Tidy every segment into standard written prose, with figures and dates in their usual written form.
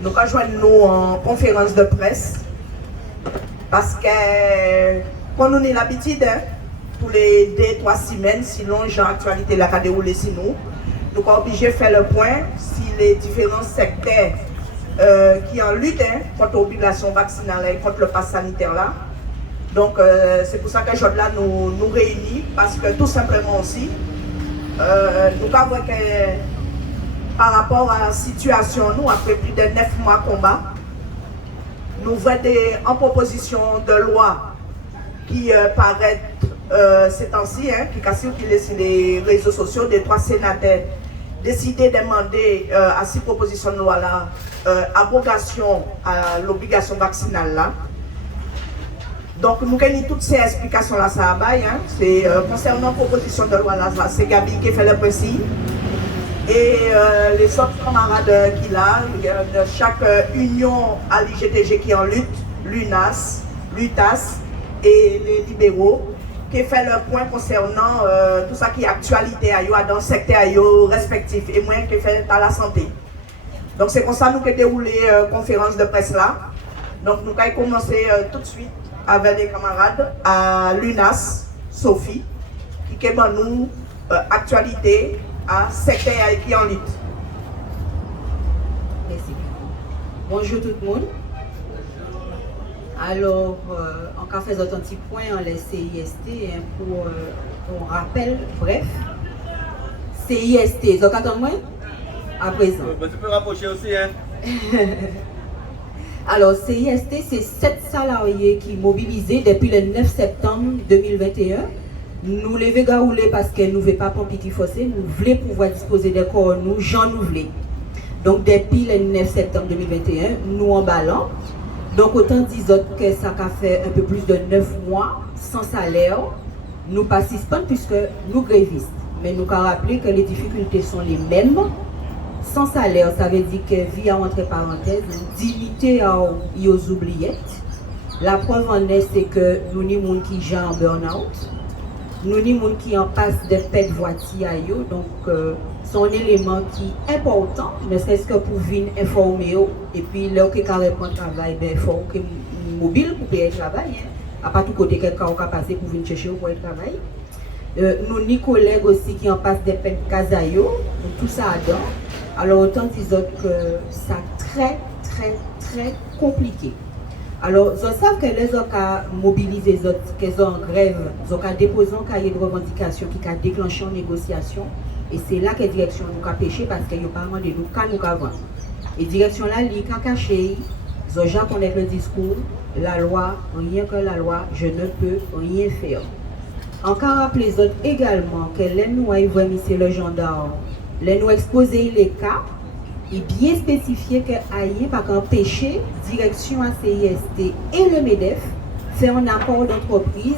nous rejoignons en conférence de presse parce que quand nous avons l'habitude, pour les 2-3 semaines, sinon j'ai actualité la a déroulé sinon, nous sommes obligés de faire le point si les différents secteurs qui en lutte contre l'obligation vaccinale et contre le pass sanitaire là. Donc c'est pour ça que aujourd'hui là nous réunissons parce que tout simplement aussi nous avons que par rapport à la situation, nous, après plus de 9 mois de combat, nous voyons en proposition de loi qui paraît ces temps-ci, qui a circulé sur les réseaux sociaux, des 3 sénateurs décidé de demander à ces propositions de loi-là abrogation à l'obligation vaccinale là. Donc nous avons toutes ces explications-là, ça abaye. C'est concernant la proposition de loi-là, c'est Gabi qui fait le principe. Et les autres camarades qu'il a, de chaque union à l'IGTG qui est en lutte, l'UNAS, l'UTAS et les libéraux, qui fait le point concernant tout ça qui est actualité dans le secteur respectif et moi qui fait à la santé. Donc c'est comme ça que nous avons déroulé la conférence de presse là. Donc nous avons commencé tout de suite avec les camarades à l'UNAS, Sophie, qui est pour nous actualité à secteur qui en lutte. Merci. Bonjour tout le monde. Alors, on va faire un petit point en les CIST pour un rappel bref. CIST, donc attends-moi à présent. Tu peux rapprocher aussi, hein? Alors, CIST, c'est 7 salariés qui mobilisés depuis le 9 septembre 2021. Nous les végaoulés parce que nous ne voulons pas prendre petit fossé, nous voulons pouvoir disposer des corps, nous, j'en nous voulons. Donc, depuis le 9 septembre 2021, nous en ballons. Donc, autant disons que ça a fait un peu plus de 9 mois sans salaire, nous participons puisque nous grévistes. Mais nous avons rappelé que les difficultés sont les mêmes. Sans salaire, ça veut dire que, via entre parenthèses, dignité aux oubliettes. La preuve en est, c'est que nous ni monde qui gère en burn-out. Nous ni monde qui en passe de pète voiture. Donc, c'est un élément qui est important, ne serait-ce que pour venir informer. Et puis, là, qui répond au travail, il faut que mobile pour payer le travail. À pas tout côté, quelqu'un qui a passé pour venir chercher pour le travail. Nous ni collègues aussi qui en passent des pètes casailles. Tout ça à dedans. Alors, autant disons que c'est très compliqué. Alors, je sais que les autres ont mobilisé, les autres qui sont en grève, ils ont déposé un cahier de revendication qui a déclenché une négociation. Et c'est là que la direction nous a pêché parce qu'ils n'ont pas demandé nous qu'à nous avant. Et la direction là, ils ont caché, ils ont déjà connaître le discours, la loi, rien que la loi, je ne peux rien faire. Encore rappeler les autres également que les nous avons mis le gendarme, les nous exposer les cas, et bien spécifier que rien pas qu'empêcher direction ACIST et le MEDEF faire un apport d'entreprise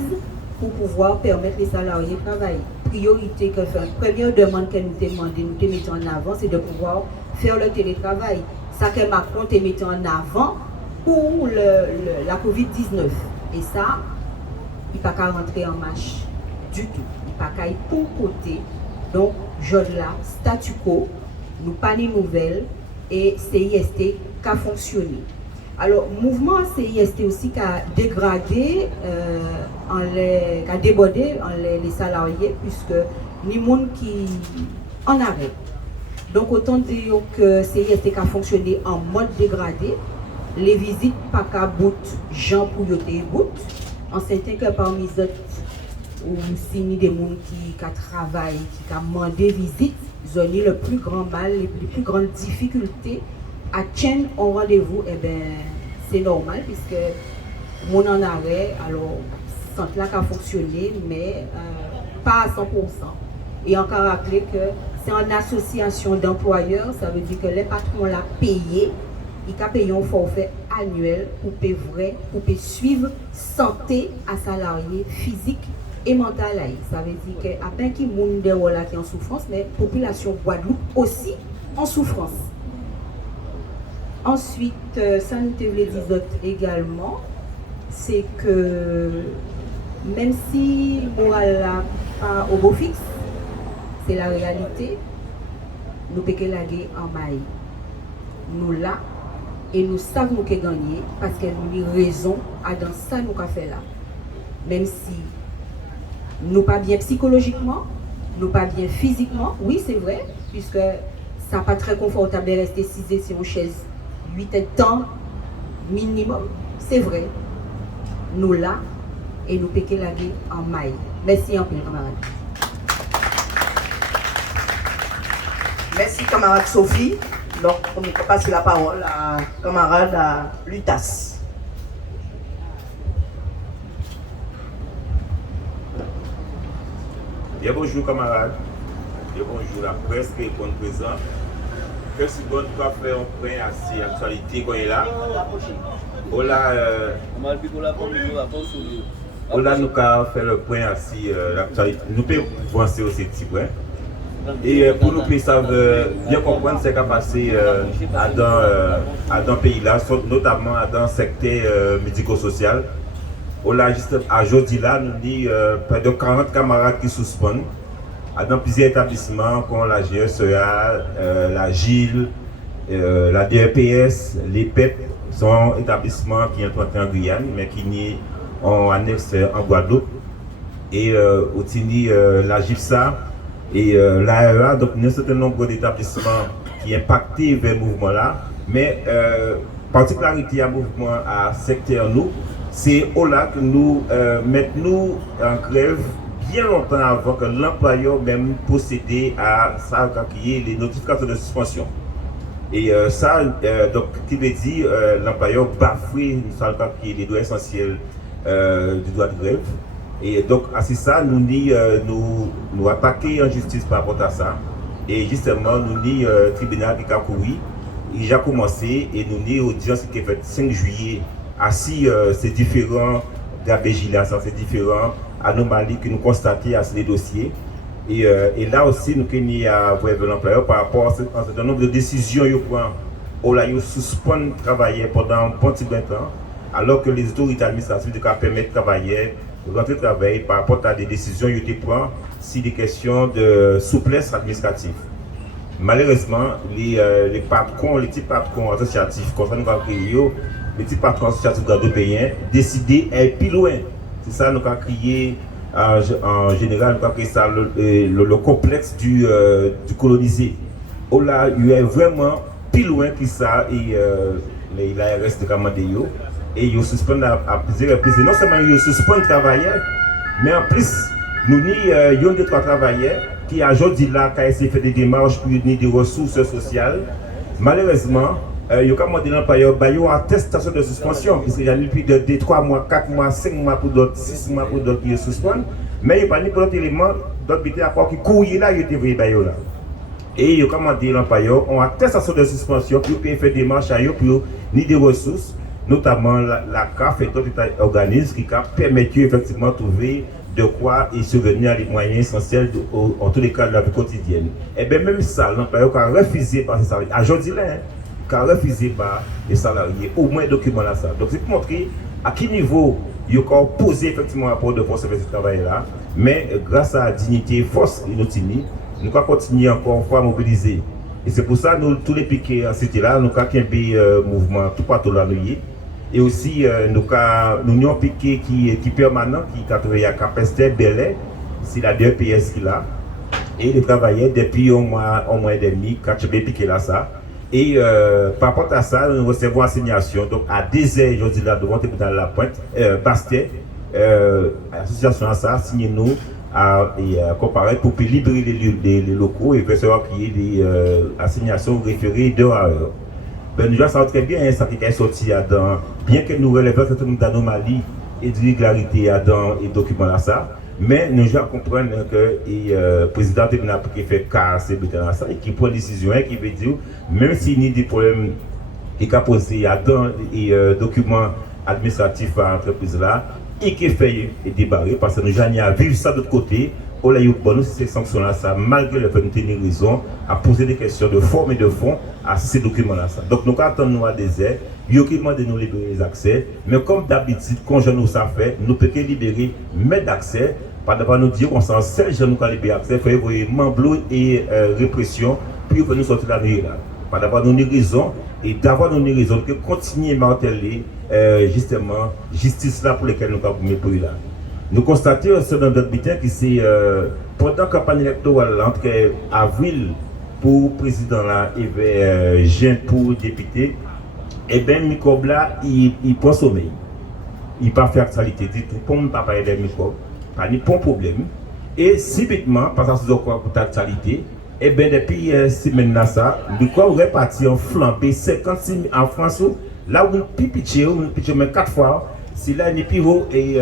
pour pouvoir permettre les salariés de travailler. Priorité que fait une première demande que nous demandons, nous mettons en avant, c'est de pouvoir faire le télétravail. Ça que Macron te mettait en avant pour la COVID-19. Et ça, il ne peut pas rentrer en marche du tout. Il ne peut pas pour côté. Donc, je là, statu quo, nous pas de nouvelles et CIST qui a fonctionné. Alors, mouvement CIST aussi qui a dégradé, qui a débordé les salariés, puisque ni monde qui en arrêt. Donc, autant dire que CIST a fonctionné en mode dégradé, les visites pas qu'à bout, gens pour yoter bout, en certain que parmi les autres, ou si des gens qui travaillent, qui ont demandé visite, ils ont eu le plus grand mal, les plus grandes difficultés à tenir au rendez-vous. Eh bien, c'est normal puisque mon en arrêt, alors, centre là qui a fonctionné, mais pas à 100%. Et encore rappeler que c'est une association d'employeurs, ça veut dire que les patrons l'ont payé, ils ont payé un forfait annuel pour suivre santé à salariés physiques et mental. Ça veut dire que à peine qu'il y a des gens qui sont en souffrance, mais la population Guadeloupe aussi en souffrance. Ensuite, ça nous voulait dire également, c'est que même si le moral n'a pas au beau fixe, c'est la réalité, nous pouvons laguer en maille. Nous là, et nous savons que gagner parce que nous avons raison à dans ça nous avons fait là. Même si nous pas bien psychologiquement, nous pas bien physiquement, oui c'est vrai, puisque ça n'est pas très confortable de rester 6 sur une chaise 8 de temps minimum, c'est vrai. Nous là et nous péquer la vie en maille. Merci en plus camarades. Merci camarade Sophie. Donc, on va passer la parole à camarade Lutas. Bien bonjour camarades, bien bonjour la presse qui est présent. Quelques secondes pour faire un point à cette actualité qu'on est là. Là, nous avons fait le point à l'actualité. Nous pouvons avancer aussi petit point. Et pour nous qui savent bien comprendre ce qui a passé dans le pays là, notamment dans le secteur médico-social. Juste à aujourd'hui là, nous avons près de 40 camarades qui suspendent dans plusieurs établissements comme la GSEA, la GIL, la DEPS, les PEP sont établissements qui sont en Guyane mais qui sont en annexe en Guadeloupe. Et aussi la GIFSA et l'AEA, donc il y a un certain nombre d'établissements qui sont impactés vers le mouvement là. Mais particularité à mouvement à secteur nous, c'est là que nous mettons en grève bien longtemps avant que l'employeur même procédait à ça qui est les notifications de suspension. Et ça, donc, qui veut dire l'employeur bafoue ça qui est les droits essentiels du droit de grève. Et donc, à ça, nous attaquons en justice par rapport à ça. Et justement, nous dit tribunal qui a couru, il a commencé et nous dit audience qui est faite 5 juillet. Assis ces différents gabégies là, ces différentes anomalies que nous constatons à ces dossiers. Et là aussi, nous avons à l'employeur par rapport à un certain nombre de décisions qu'ils prennent. Ils suspendent travailler pendant un bon petit temps, alors que les autorités administratives permettent de travailler, de rentrer travailler par rapport à des décisions qu'ils prennent si des questions de souplesse administrative. Malheureusement, les petits patrons associatifs, comme ça nous avons créé, les petits patrons associatifs guadeloupéens décidé d'aller plus loin. C'est ça nous avons créé en général, nous avons créé ça le complexe du colonisé. Là, il y a vraiment plus loin que ça et l'ARS de Kamandéyo. Et ils suspendent à plusieurs reprises. Non seulement ils suspendent travailleurs, mais en plus, nous avons des 3 travailleurs qui aujourd'hui là, qui ont essayé de faire des démarches pour donner des ressources sociales. Malheureusement, il y a commandé l'employeur une attestation de suspension, puisqu'il y a plus de 3 mois, 4 mois, 5 mois pour d'autres, 6 mois pour d'autres qui suspendent. Mais il n'y a pas ni pour d'autres éléments, d'autres bêtises à part qui courent là, il était vrai là. Et il a commandé l'employeur une attestation de suspension pour faire des démarches à eux pour ni des ressources, notamment la CAF et d'autres organismes qui permettent effectivement de trouver de quoi y subvenir les moyens essentiels en tous les cas de la vie quotidienne. Et bien même ça, l'employeur a refusé par ses salariés. Aujourd'hui là, a refusé par les salariés, au moins document là ça. Donc c'est pour montrer à quel niveau il a posé effectivement un rapport de force avec ce travail là. Mais grâce à la dignité et force de notre pays, nous allons continuer encore une fois à mobiliser. Et c'est pour ça que nous, tous les piquets en cité là, nous avons un mouvement tout partout là. Et aussi, nous avons un piquet qui est permanent, qui a travaillé à Capester, Belay, c'est la DEPS qui est là. Et il travaillait depuis un mois et demi, quand je vais piquer là ça. Et par rapport à ça, nous recevons assignation. Donc à 10h, aujourd'hui là, devant dans la pointe, Bastet, l'association a ça, signé nous et comparé pour libérer les locaux et recevoir qu'il y ait des assignations référées d'heure à heure. Ben, nous savons très bien ça qui est sorti dans, bien que nous relevons un certain nombre d'anomalies et d'irrégularités dans les documents là ça, mais nous comprenons que le président de l'État qui fait casser ça et qui prend une décision qui veut dire même s'il y a des problèmes qui a posé dans les documents administratifs à l'entreprise là et qui fait débarrer parce que nous avons à vivre ça de l'autre côté. Au lieu de ces sanctions-là, ça, malgré le fait de tenir raison, à poser des questions de forme et de fond à ces documents-là. Donc, nous attendons à des aides, ils ont demandé de nous libérer les accès, mais comme d'habitude, quand je nous ça fait, nous pouvons libérer, mais d'accès, pas d'abord nous dire qu'on s'en sert, je nous libérer l'accès, il faut envoyer Mamblo et répression, puis il faut nous sortir de la nuit là. pas d'avoir nos raisons et d'avoir nos raisons que continuer à marteler justement justice là pour laquelle nous avons mis pour là. Nous constatons aussi dans notre bulletin que c'est pendant la campagne électorale entre avril pour président là et juin pour député, et bien microbe là il prend sommeil. Il pas faire actualité du tout pour ne pas parler des microbes, pas ni pour problème. Et subitement, parce que c'est encore pour actualité, et bien depuis semaine là ça, le microbe reparti en flambé 56 en France là où on pitché mais 4 fois. Si là, il piro et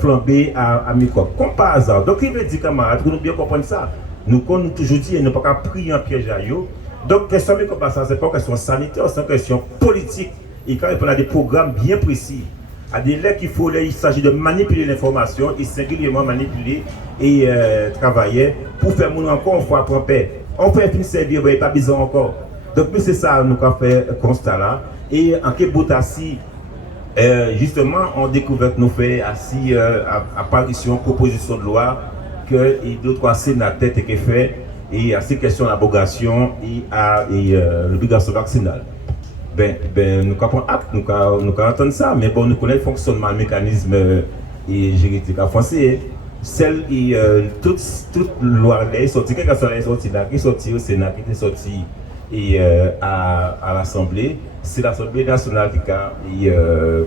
flambé à microbe. Comme par hasard. Donc, il veut dire, camarades, que nous bien comprendre ça. Nous avons toujours dit, nous ne pouvons pas prier en piège à eux. Donc, question comme ça, ce n'est pas une question sanitaire, c'est une question politique. Et quand il y a des programmes bien précis, à des lettres qu'il faut, il s'agit de manipuler l'information et singulièrement manipuler et travailler pour faire mon encore une fois pour paix. On fait une servir, il n'y a pas besoin encore. Donc, c'est ça, nous avons fait constat là. Et en Kéboutassi, justement, on découvre que nous faisons assis apparition, proposition de loi que deux trois sénateurs qui fait et à ces questions d'abrogation et à l'obligation vaccinale. Nous comprenons nous entendons ça, mais bon, nous connaissons le fonctionnement, le mécanisme juridique français. Celle et toute loi est sortie, quelque chose est sorti là, qui est sorti au Sénat, qui est sorti et à l'Assemblée, c'est l'Assemblée nationale qui a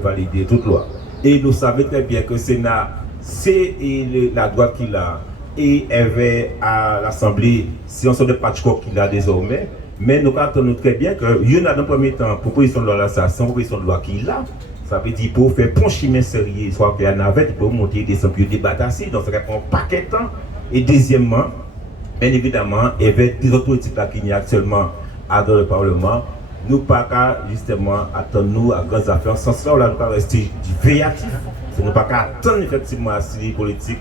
validé toute loi. Et nous savons très bien que le Sénat, c'est la droite qu'il a, et à l'Assemblée, c'est un sort de patchwork qu'il a désormais. Mais nous attendons très bien que, il y en a dans le premier temps, proposition de loi là, ça, sans proposition de loi qu'il a, ça veut dire pour faire un chemin sérieux, soit qu'il y a une navette, pour monter des descendre, débattre assis, donc ça prend un paquet de temps. Et deuxièmement, bien évidemment, il y avait des autres politiques là qui y a actuellement dans le Parlement. Nous pas qu'à justement attendre nous à grandes affaires. Sans cela, nous pas rester véatif. Nous pas qu'à attendre effectivement les politiques,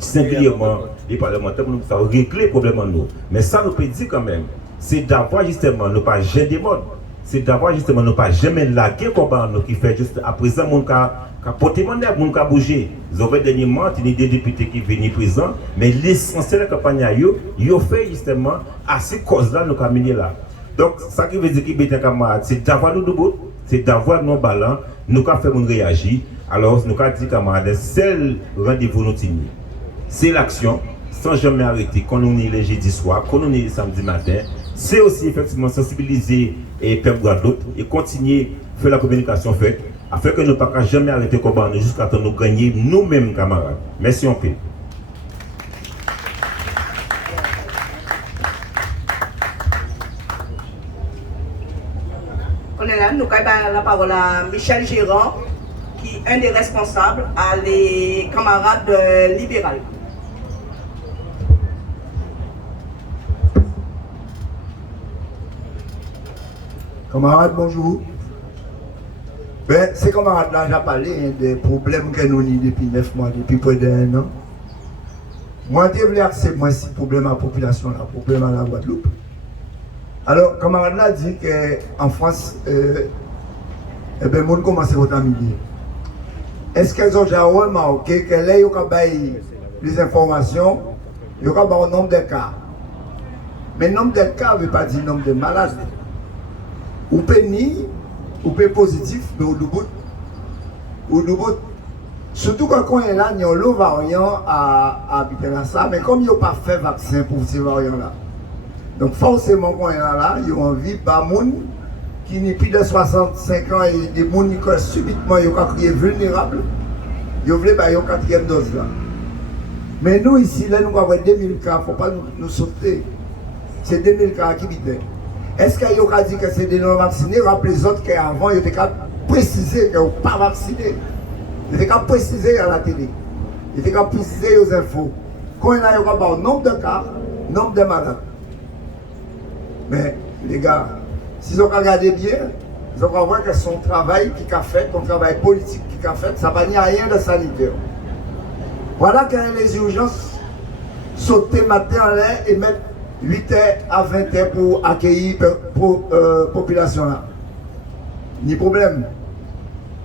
singulièrement les parlementaires, pour nous régler les problèmes en nous. Mais ça nous peut dire quand même, c'est d'avoir justement, nous pas gêner des modes. C'est d'avoir justement, nous pas jamais laguer combat nous qui fait juste à présent, mon cas, porter mon air, mon cas bouger. Vous avez dernièrement une idée de députés qui viennent présent, mais l'essentiel de la campagne, ils ont fait justement à ces causes-là, nous camener là. Donc, ça qui veut dire qu'il y a camarades, c'est d'avoir nos debout, c'est d'avoir nos ballons, nous avons fait mon réagir. Alors, nous avons dit camarades, seul rendez-vous nous tenir, c'est l'action, sans jamais arrêter, quand on est le jeudi soir, quand on est le samedi matin. C'est aussi effectivement sensibiliser et faire Guadeloupe et continuer à faire la communication faite, afin que nous ne puissions jamais arrêter le combat jusqu'à ce que nous gagnions nous-mêmes, camarades. Merci en paix. Nous avons la parole à Michel Gérard, qui est un des responsables à les camarades libéraux. Camarades, bonjour. Ces camarades-là, j'ai parlé des problèmes que nous avons depuis 9 mois, depuis près d'1 an. Moi, je voulais accepter moi si problème à la population, le problème à la Guadeloupe. Alors, camarades-là dit qu'en France, le monde commence à contaminer. Est-ce qu'elles ont déjà remarqué que là, il y a les informations, il y a un nombre de cas. Mais le nombre de cas ne veut pas dire le nombre de malades. Ou peut ni, ou peut positif, mais au bout. Surtout quand on est là, il y a un lot variant à habiter là, ça, mais comme il n'y a pas fait vaccin pour ces variants-là. Donc forcément, quand on est là, il y a envie de monde qui n'est plus de 65 ans et des gens qui subitement sont vulnérables, ils veulent une quatrième dose là. Mais nous ici, là, nous avons 2000 cas, il ne faut pas nous sauter. C'est 2000 cas qui habitent. Est-ce qu'il y a dit que c'est des non-vaccinés? Rappelez les autres qu'avant, ils étaient précisés qu'ils ne sont pas vaccinés. Ils étaient précisés à la télé. Ils étaient précisés aux infos. Quand il y a un nombre de cas, nombre de malades. Mais les gars, s'ils ont regardé bien, ils ont voir que son travail qui a fait, son travail politique qui a fait, ça ne va ni à rien de sanitaire. Voilà que les urgences sauter matin en l'air et mettre 8h à 20h pour accueillir la population là. Ni problème.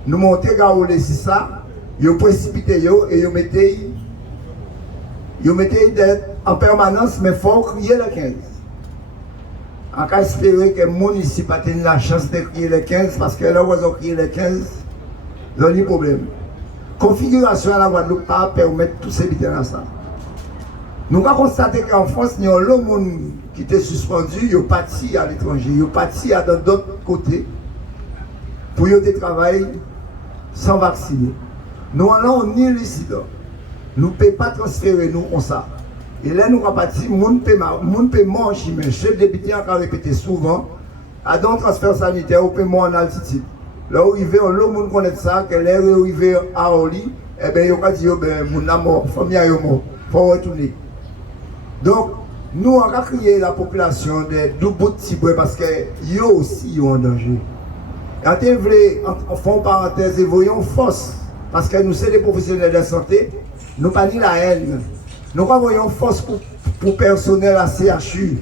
Nous montons garouler si ça, ils précipité et ils mettaient en permanence, mais il faut crier le 15. On peut espérer que les gens ici pas la chance de crier les 15 parce que là où ils ont crié les 15, ils ont des problèmes. Configuration à la Guadeloupe pas permettre tous ces bidons là ça. Nous avons constaté qu'en France, il y a l'homme qui était suspendu, il est parti à l'étranger, il est parti à d'autres côtés pour y travailler sans vacciner. Nous allons ni ici. Nous ne pouvons pas transférer nous comme ça. Et là, nous avons parti, les gens peuvent manger, mais le chef de député a répété souvent, à dans le transfert sanitaire, on peut manger en altitude. Là où il veut, l'homme connaît ça, que l'air est arrivé à Orly, eh bien, il a dit, mon amour, famille est mort, il faut retourner. Donc, nous avons crié la population de Doubou Tiboué parce qu'ils aussi sont en danger. Quand ils veulent, en fond parenthèse, et voyons force, parce que nous sommes des professionnels de santé, nous pas ni la haine. Nous voyons force pour le personnel à CHU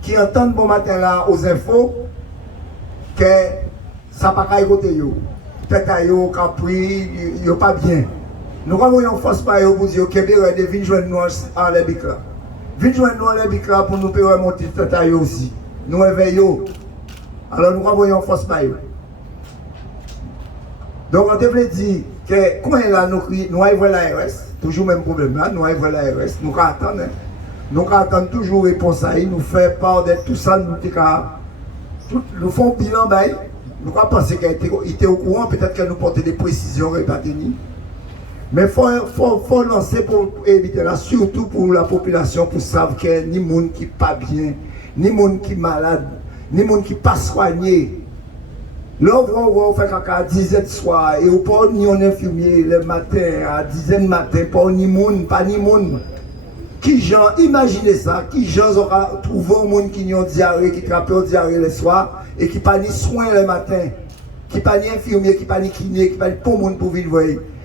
qui entendent bon matin là aux infos que ça n'a pas côté yo. Peut-être yo capri, yo pas bien. Nous voyons force par yo pour dire que de venir joindre nous en l'ébicla. Venir joindre nous en l'ébicla pour nous faire remonter peut-être yo aussi. Nous éveillons. Alors nous voyons force par yo. Donc on devrait dire que quand là nous arrivons à l'ARS, toujours le même problème là, nous arrivons à l'ARS, nous attendons. Nous attendons toujours réponse à nous faire part de tout ça, nous faisons bilan, nous pensons qu'il était au courant, peut-être qu'elle nous portait des précisions réparties. Mais il faut lancer pour éviter là, surtout pour la population, pour savoir qu'il n'y a ni monde qui n'est pas bien, ni monde qui est malade, ni monde qui n'est pas soigné. Là, on fait à 10h du soir, et on pas ni un infirmier le matin, à 10h du matin, pas ni monde, pas ni monde. Qui gens, imaginez ça, qui gens aura trouvé un monde qui ont diarrhée, qui trappe en diarrhée le soir, et qui pas ni soin le matin, qui pas ni infirmier, qui pas ni kiné, qui pas ni pour monde pour vivre.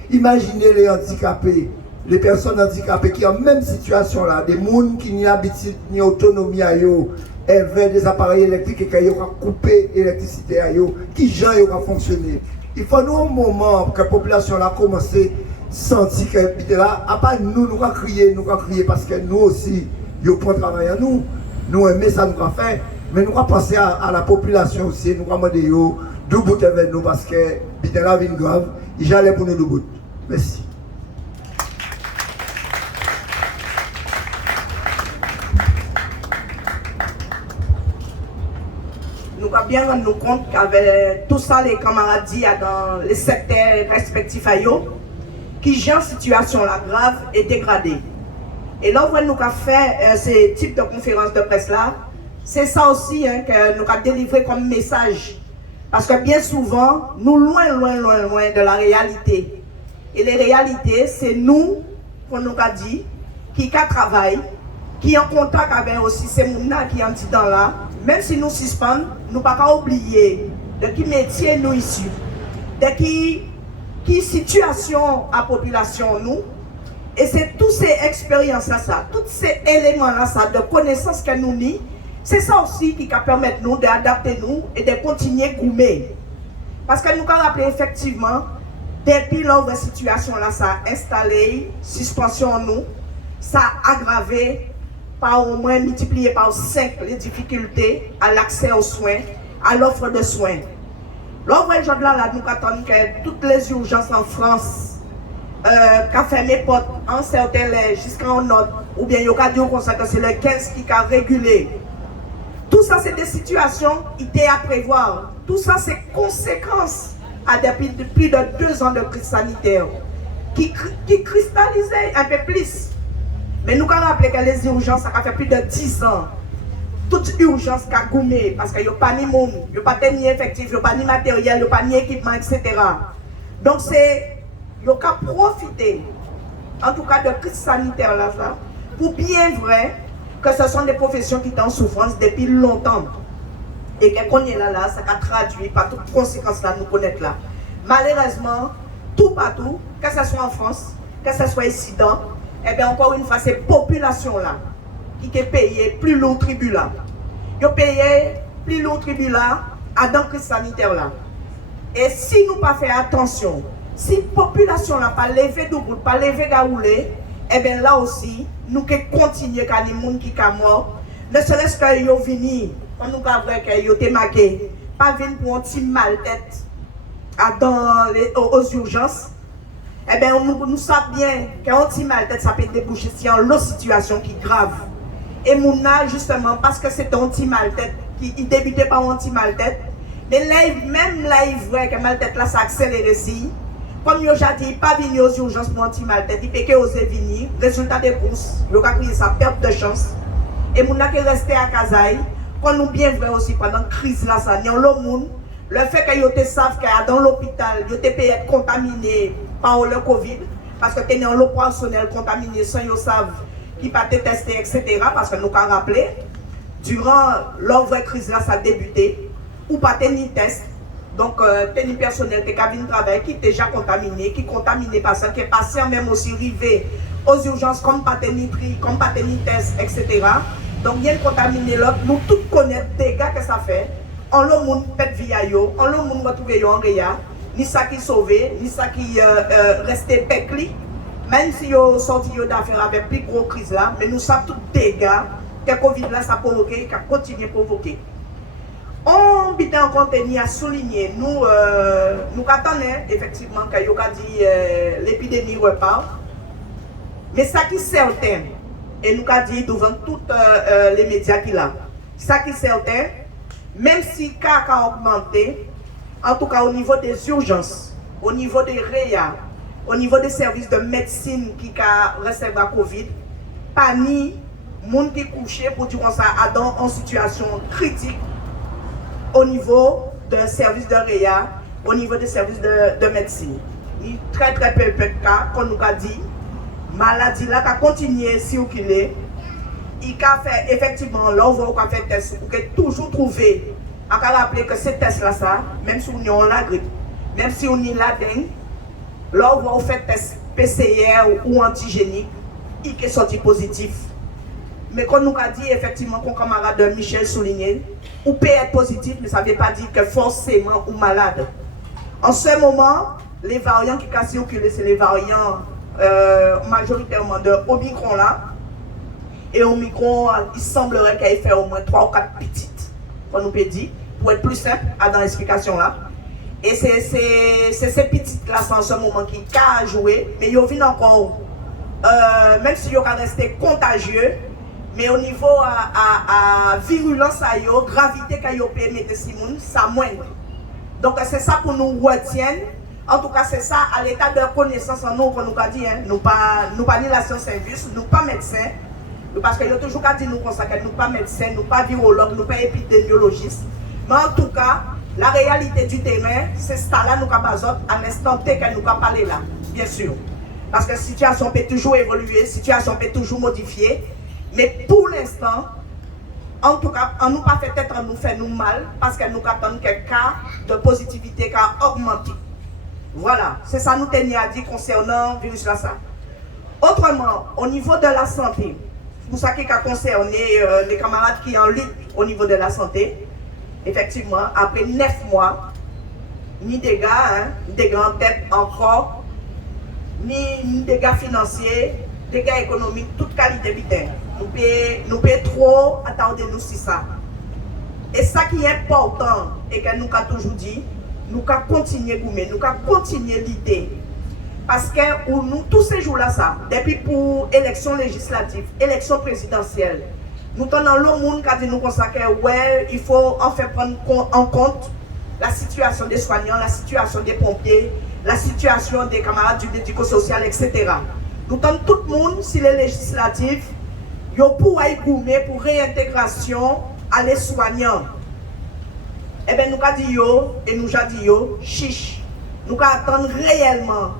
Imaginez les handicapés, les personnes handicapées qui ont la même situation là, des gens qui n'ont habitude ni autonomie à eux, avec des appareils électriques et qui ont coupé l'électricité à eux, qui gens ont fonctionné. Il faut nous un moment que la population a commencé à sentir que là, à part nous allons crier parce que nous aussi, nous prenons travail à nous, nous aimons ça, nous avons fait, mais nous allons penser à la population aussi, nous allons demander d'où bout avec nous parce que là vient grave, il j'allais pour nous d'où bout. Merci. Nous avons bien rendu compte qu'avec tout ça, les camarades disent dans les secteurs respectifs à eux, qui gèrent situation là grave et dégradée. Et là, où nous avons fait ce type de conférence de presse là, c'est ça aussi que nous avons délivré comme message. Parce que bien souvent, nous loin de la réalité. Et les réalités, c'est nous, qu'on nous a dit, qui travaillent, qui en contact avec aussi ces gens qui sont dans là. Même si nous suspendons, nous ne pouvons pas oublier de qui métier nous issus, de qui situation à population nous. Et c'est toutes ces expériences-là, tous ces éléments-là, de connaissances que nous avons, c'est ça aussi qui permet nous d'adapter nous et de continuer à goumer. Parce que nous avons rappelé effectivement, depuis la situation-là, ça a installé, suspension en nous, ça a aggravé, par au moins multiplié par 5 les difficultés à l'accès aux soins, à l'offre de soins. L'offre de là, nous attendons que toutes les urgences en France, qu'a fermé portes en certains jusqu'à un autre, ou bien il y a que c'est le 15 qui a régulé. Tout ça, c'est des situations qui étaient à prévoir. Tout ça, c'est conséquences depuis plus de 2 ans de crise sanitaire qui cristallisaient un peu plus. Mais nous avons rappelé que les urgences, ça a fait plus de 10 ans. Toute urgence qui a goumé, parce qu'il n'y a pas ni monde, il n'y a pas ni effectif, il n'y a pas ni matériel, il n'y a pas ni équipement, etc. Donc c'est, il y a qu'à profiter, en tout cas de crise sanitaire là, pour bien vrai que ce sont des professions qui sont en souffrance depuis longtemps. Et qu'on est là, ça a traduit par toutes les conséquences là, nous connaître là. Malheureusement, tout partout, que ce soit en France, que ce soit ici dans, et bien encore une fois, ces populations-là qui ont payé plus lourd tribut là. Ils ont payé plus lourd tribut là à la crise sanitaire là. Et si nous pas fait attention, si la population n'a pas levé de bout, pas levé gaoulé, et bien là aussi, nous continuons à les gens qui sont morts, ne serait-ce qu'ils ont venu on nous a vu que yo te marqué, pas venir pour un petit mal tête aux urgences. Eh bien, nous savons bien qu'un petit mal tête, ça peut déboucher sur une situation qui est grave. Et Mouna, justement, parce que c'est un petit mal tête, qui débutait par un petit mal tête, mais là, même là, il voit que mal tête là, ça accélère aussi. Comme je l'ai dit, pas venir aux urgences pour un petit mal tête, il peut que oser venir. Résultat des courses, il a crié sa perte de chance. Et Mouna qui est resté à Kazaï, quand nous bien vrai aussi pendant la crise là, ça, dans le monde, le fait que vous savent que dans l'hôpital, vous êtes être contaminé par le Covid, parce que vous êtes dans l'opérationnel contaminé sans vous savent qui pas te tester, etc. Parce que nous avons rappelé, durant la vraie crise là, ça a débuté, ou pas tenir test. Donc, tenir personnel de cabine de travail qui est déjà contaminé, qui est contaminé par ça, qui est patient même aussi arrivé aux urgences comme pas tenir tri, comme pas tenir test, etc. Donc, bien contaminé l'autre, nous tous connaissons des dégâts que ça fait. On le monde pète via yo, on le monde retrouve yo en réa, ni ça qui sauvé, ni ça qui resté pécli. Même si yo sorti yo d'affaires avec plus gros crise là, mais nous savons tous les dégâts que Covid là ça a provoqué, qui a continué à provoquer. On bitait en contenu à souligner, nous attendons effectivement que yo a dit l'épidémie repart. Mais ça qui est certain, et nous avons dit devant tous les médias qu'il a, ça qui est certain, même si le cas a augmenté, en tout cas au niveau des urgences, au niveau des REA, au niveau des services de médecine qui a recevé la Covid, pas ni monde qui est couché pour dire ça en situation critique au niveau de services de REA, au niveau des services de médecine. Il y a très peu de cas qu'on nous a dit, maladie là qui a continué à circuler. Il a fait effectivement, là on va faire test, pour que toujours trouver, on a rappelé que ces tests là, ça, même si on a la grippe, même si on a la dengue, là on va faire test PCR ou antigénique, il est sorti positif. Mais quand nous a dit effectivement, qu'on camarade Michel souligné, ou peut être positif, mais ça ne veut pas dire que forcément ou malade. En ce moment, les variants qui ont circulé, c'est les variants majoritairement de Omicron là. Et Omicron, il semblerait qu'il ait fait au moins 3 ou 4 petites, qu'on nous peut dire, pour être plus simple dans l'explication là. Et c'est ces petites classes en ce moment qui ont joué, mais ils viennent encore, même si ils ont resté contagieux, mais au niveau à virulence, gravité qu'ils ont pu mettre Simone, ça moindre. Donc c'est ça pour nous retenir. En tout cas, c'est ça à l'état de connaissance en nous qu'on nous a dit. Hein. Nous pas ni la science injuste, nous pas médecins. Parce qu'il y a toujours qu'à dire nous qu'on que nous pas médecins, nous pas virologues, nous pas épidémiologistes. Mais en tout cas, la réalité du terrain, c'est ça là nous avons besoin à l'instant T que nous avons parlé là, bien sûr. Parce que la situation peut toujours évoluer, la situation peut toujours modifier. Mais pour l'instant, en tout cas, on nous pas fait être nous fait nous mal parce que nous attendons quelques cas de positivité qui a augmenté. Voilà, c'est ça nous tenions à dire concernant le virus là. Ça. Autrement, au niveau de la santé, pour ça qui a concerné les camarades qui en lutte au niveau de la santé, effectivement, après 9 mois, ni dégâts, hein, ni dégâts en tête encore, ni dégâts financiers, dégâts économiques, toute qualité vitale. Nous pouvons trop attendre nous sur ça. Et ça qui est important, et que nous avons toujours dit, nous avons continué à nous avons continué l'idée. Parce que nous, tous ces jours-là, ça, depuis pour élection législative, élection présidentielle, nous tenons le monde qui a dit nous consacrer, ouais, il faut en fait prendre en compte la situation des soignants, la situation des pompiers, la situation des camarades du médico-social, etc. Nous tenons tout le monde, si les législatives, pour aller pour réintégration à les soignants. Eh bien, nous avons dit yo, et nous avons dit yo, chiche. Nous attendons réellement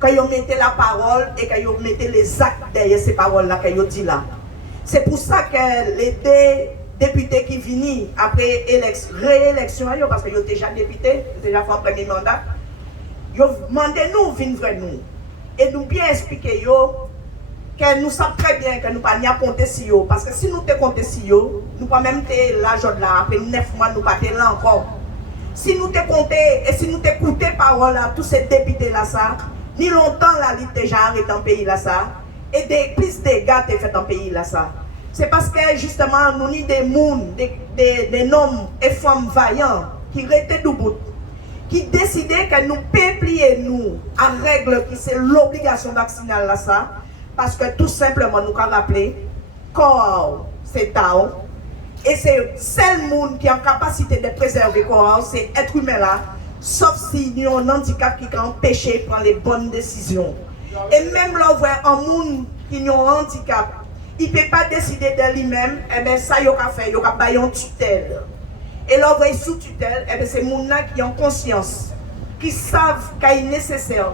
que vous mettez la parole et que vous mettez les actes derrière ces paroles-là que vous dites là. C'est pour ça que les députés qui viennent après réélection, parce que vous êtes déjà député, vous déjà fait un premier mandat, vous demandez nous, venez vers nous. Et nous bien expliquer que nous savons très bien que nous ne pouvons pas compter sur eux. Parce que si nous te compter sur eux, nous ne pouvons même pas l'argent là, après 9 mois, nous ne pouvons pas là encore. Si nous te compter et si nous t'écoutons parole là, tous ces députés là, ça, ni longtemps la lutte déjà arrêté dans le pays là, ça, et plus de dégâts te fait dans le pays là, ça. c'est parce que justement, nous avons des mondes, des hommes et femmes vaillants qui restaient debout, qui décidaient que nous plier nous à règle qui c'est l'obligation vaccinale là ça, parce que tout simplement nous avons rappelé corps c'est Tao, et c'est le seul monde qui a en capacité de préserver corps, c'est être humain là, sauf si nous avons un handicap qui empêche de prendre les bonnes décisions. Et même là, un monde qui a un handicap, il ne peut pas décider de lui-même, et bien ça, il a fait, il a baillé en tutelle. Et là, sous tutelle, et bien c'est les gens qui ont conscience, qui savent qu'il est nécessaire,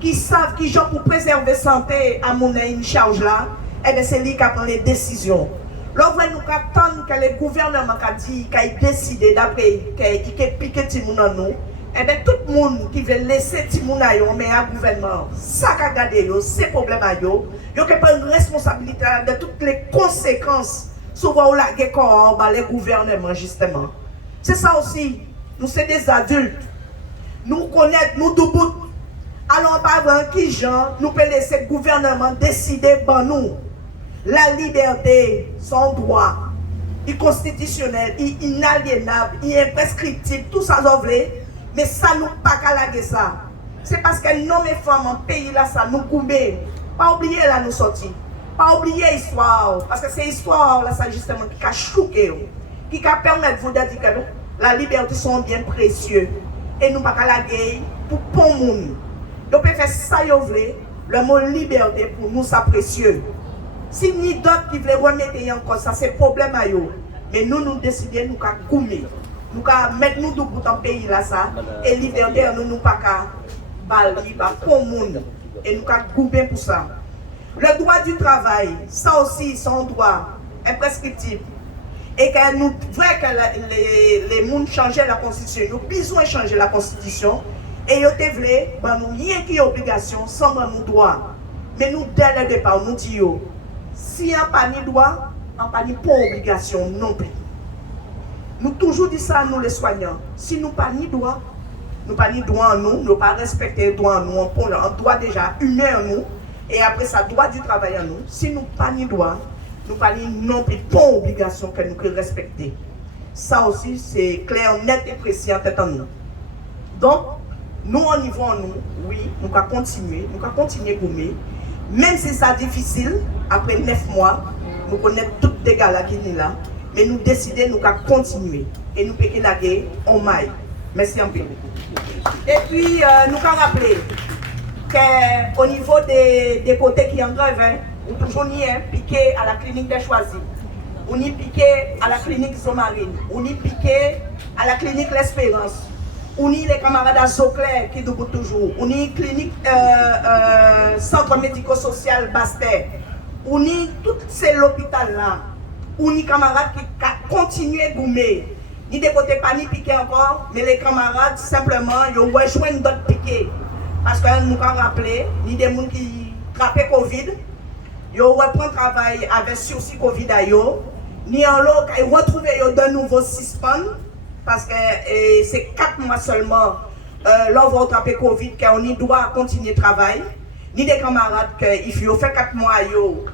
qui savent qu'ils ont pour préserver la santé à mon une charge là, et bien c'est lui qui prend les décisions. Là, nous attendons que le gouvernement a dit qu'il a décidé d'après qu'il a piqué les gens dans nous. Eh bien, tout le monde qui veut laisser les gens mais à gouvernement, ça qu'a gardé, ces problèmes, ils ont une responsabilité de toutes les conséquences souvent où la guerre les gouvernements justement. C'est ça aussi, nous sommes des adultes, nous connaissons, nous debout. Alors, par exemple, qui gens, nous pouvons laisser le gouvernement décider pour nous. La liberté, son droit, il est constitutionnel, il est inaliénable, il est imprescriptible, tout ça, mais ça nous pas qu'à la ça. C'est parce que nous, les femmes en pays là, ça nous goumé. Pas oublier là, nous sortir. Pas oublier l'histoire. Parce que c'est l'histoire là, ça justement qui a choqué, qui a permis de vous dire que la liberté sont bien précieux. Et nous pas qu'à la guerre pour bon monde. Donc, on peut faire ça, le mot liberté pour nous, ça précieux. Si ni d'autres qui veulent remettre encore ça, c'est problème à eux. Mais nous décidons, nous qu'à goumer. Nous allons mettre nous debout dans le pays là ça et liberté nous pas qu'à bali pour le monde et nous allons couper pour ça. Le droit du travail, ça aussi son droit imprescriptible et que nous vrai que les monde changer la constitution, nous besoin changer la constitution et yo te vle ben nous rien qui obligation sans nous droit. Mais nous dès le départ nous disons si on pas ni droit, on pas ni pas obligation non plus. Nous toujours dit ça à nous les soignants. Si nous pas ni droit, nous pas ni droit en nous, nous pas respecter les droits en nous, on prend un droit déjà humain en nous, et après ça droit du travail en nous. Si nous pas ni droit, nous pas ni non plus pas obligation que nous que respecter. Ça aussi c'est clair, net et précis en tête en nous. Donc nous au niveau en nous, oui, nous allons continuer gommer, même si c'est difficile. Après 9 mois, nous connaissons tous les dégâts là qui sont là. Mais nous décidons, nous allons continuer. Et nous payer la guerre en maille. Merci un peu. Et puis, nous allons rappeler qu'au niveau des côtés qui en grève, on toujours piqué à la clinique des Choisis. On y piqué à la clinique Zomarine. On y piqué à la clinique L'Espérance. On y les camarades à Zoclair qui debout toujours. On y clinique centre médico-social Bastet. On y tout ces l'hôpital là. Ou ni camarades qui continuent à goumer. Ni des côtés pas ni piquer encore, mais les camarades simplement, ils ont rejoint d'autres piquets. Parce que nous avons rappelé, ni des gens qui trappent Covid, ils ont repris le travail avec sursis Covid à eux, ni en l'autre, ils ont retrouvé de nouveau suspens, parce que c'est 4 mois seulement, là, on va attraper Covid, qu'on doit continuer le travail. Ni des camarades qu'il faut faire 4 mois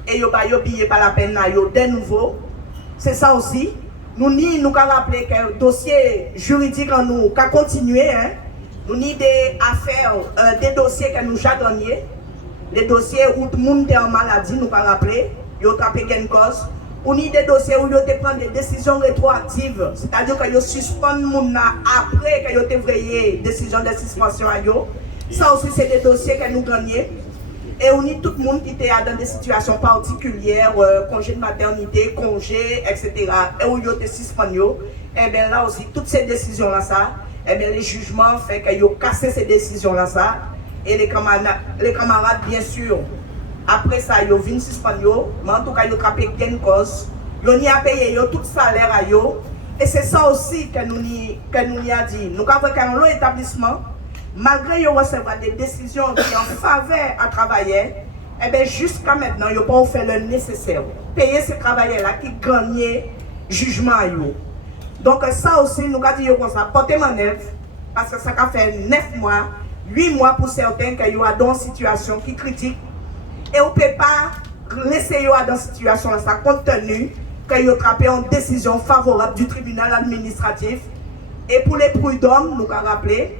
et ils ne payent pas la peine de nouveau. C'est ça aussi. Nous avons rappelé que le dossier juridique en nous a continué. Hein. Nous avons des affaires, des dossiers que nous avons gagnés. Des dossiers où tout le monde est en maladie, nous avons rappelé. Ils ont attrapé une cause. Nous avons des dossiers où ils ont pris des décisions rétroactives. C'est-à-dire qu'ils ont suspendu les gens après qu'ils ont pris des décisions de suspension. Ça aussi, c'est des dossiers que nous gagnons. Et on est tout le monde qui était dans des situations particulières, congé de maternité, congé, etc. Et où il y a des suspendus. Et bien là aussi, toutes ces décisions-là, ça, et bien les jugements font qu'ils ont cassé ces décisions-là, ça. Et les camarades, bien sûr, après ça, ils ont vu suspendus, mais en tout cas, ils ont attrapé une cause. Ils ont payé tout le salaire à eux. Et c'est ça aussi que nous avons dit. Nous avons qu'un long établissement. Malgré qu'ils reçoivent des décisions qui en faveur à travailler, eh bien jusqu'à maintenant, ils n'ont pas fait le nécessaire. Payer ces travailleurs-là qui gagnent jugement à eux. Donc ça aussi, nous avons dit comme ça, porter manœuvre, parce que ça a fait 9 mois, 8 mois pour certains qui sont dans une situation qui critique. Et on ne peut pas laisser dans cette situation là, ça compte tenu que yo trappé en décision favorable du tribunal administratif. Et pour les prud'hommes, nous avons rappelé,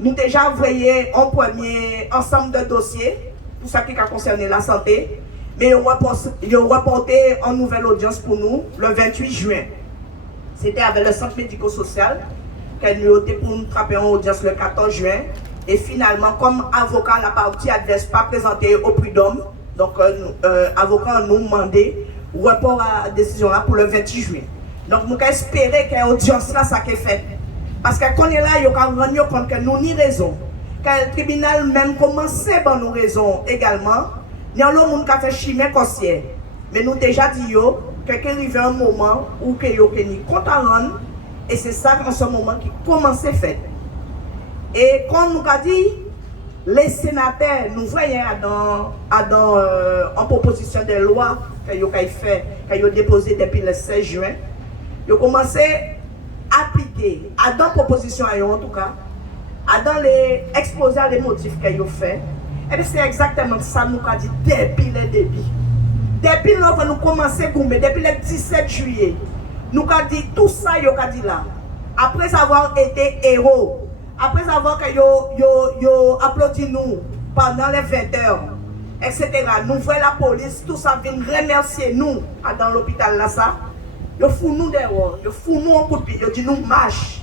nous déjà envoyé un premier ensemble de dossiers pour ce qui a concerné la santé, mais ils ont reporté en nouvelle audience pour nous le 28 juin. C'était avec le centre médico-social qu'elle nous a pour nous trapper en audience le 14 juin. Et finalement, comme avocat, la partie adverse pas présentée au prud'homme, donc avocat nous demandé report à la décision là pour le 28 juin. Donc nous espérons que l'audience là ça qui est fait. Parce que quand on est là, il y a rendre compte que nous ni raison. Que le tribunal même commencé par nos raisons également. Il y a l'autre monde qui a fait chimère conseiller. Mais nous déjà dit que qu'il arrive un moment où que yo ni compte à rendre et c'est ça en ce moment qui commence à faire. Et comme nous a dit, les sénateurs, nous voyons en proposition de loi qu'ils ont fait, qu'ils ont déposé depuis le 16 juin, ils ont commencé à appliquer, à dans proposition en tout cas, à dans les exposer les motifs qu'ils ont fait. Et bien c'est exactement ça nous a dit depuis le début. Depuis nous commencé à gommer, depuis le 17 juillet, nous avons dit tout ça, nous avons dit là. Après avoir été héros, après avoir que yo applaudi nous pendant les 20 heures, etc. Nous voyons la police, tout ça vient remercier nous dans l'hôpital là ça. Yo fou nous dehors, yo fou nous en coup de pied, yo dit nous marche.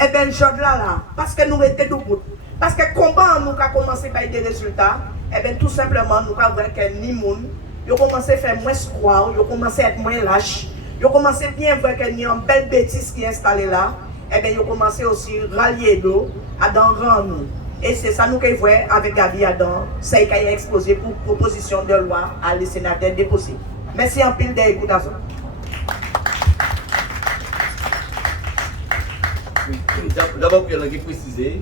Et bien je là, parce que nous étions debout. Parce que comment nous avons commencé à des résultats, et bien tout simplement nous avons vu que ni monde, yo commencé à faire moins croire, yo commencé à être moins lâche. Ils ont commencé bien voir qu'il y a une belle bêtise qui est installée là. Et bien, ils ont commencé aussi à rallier l'eau, à rendre nous. Et c'est ça nous qui voyons avec Gabi Adam, c'est qu'il a exposé pour proposition de loi à les sénateurs déposés. Merci en pile d'écoutation. D'abord, il y a précisé,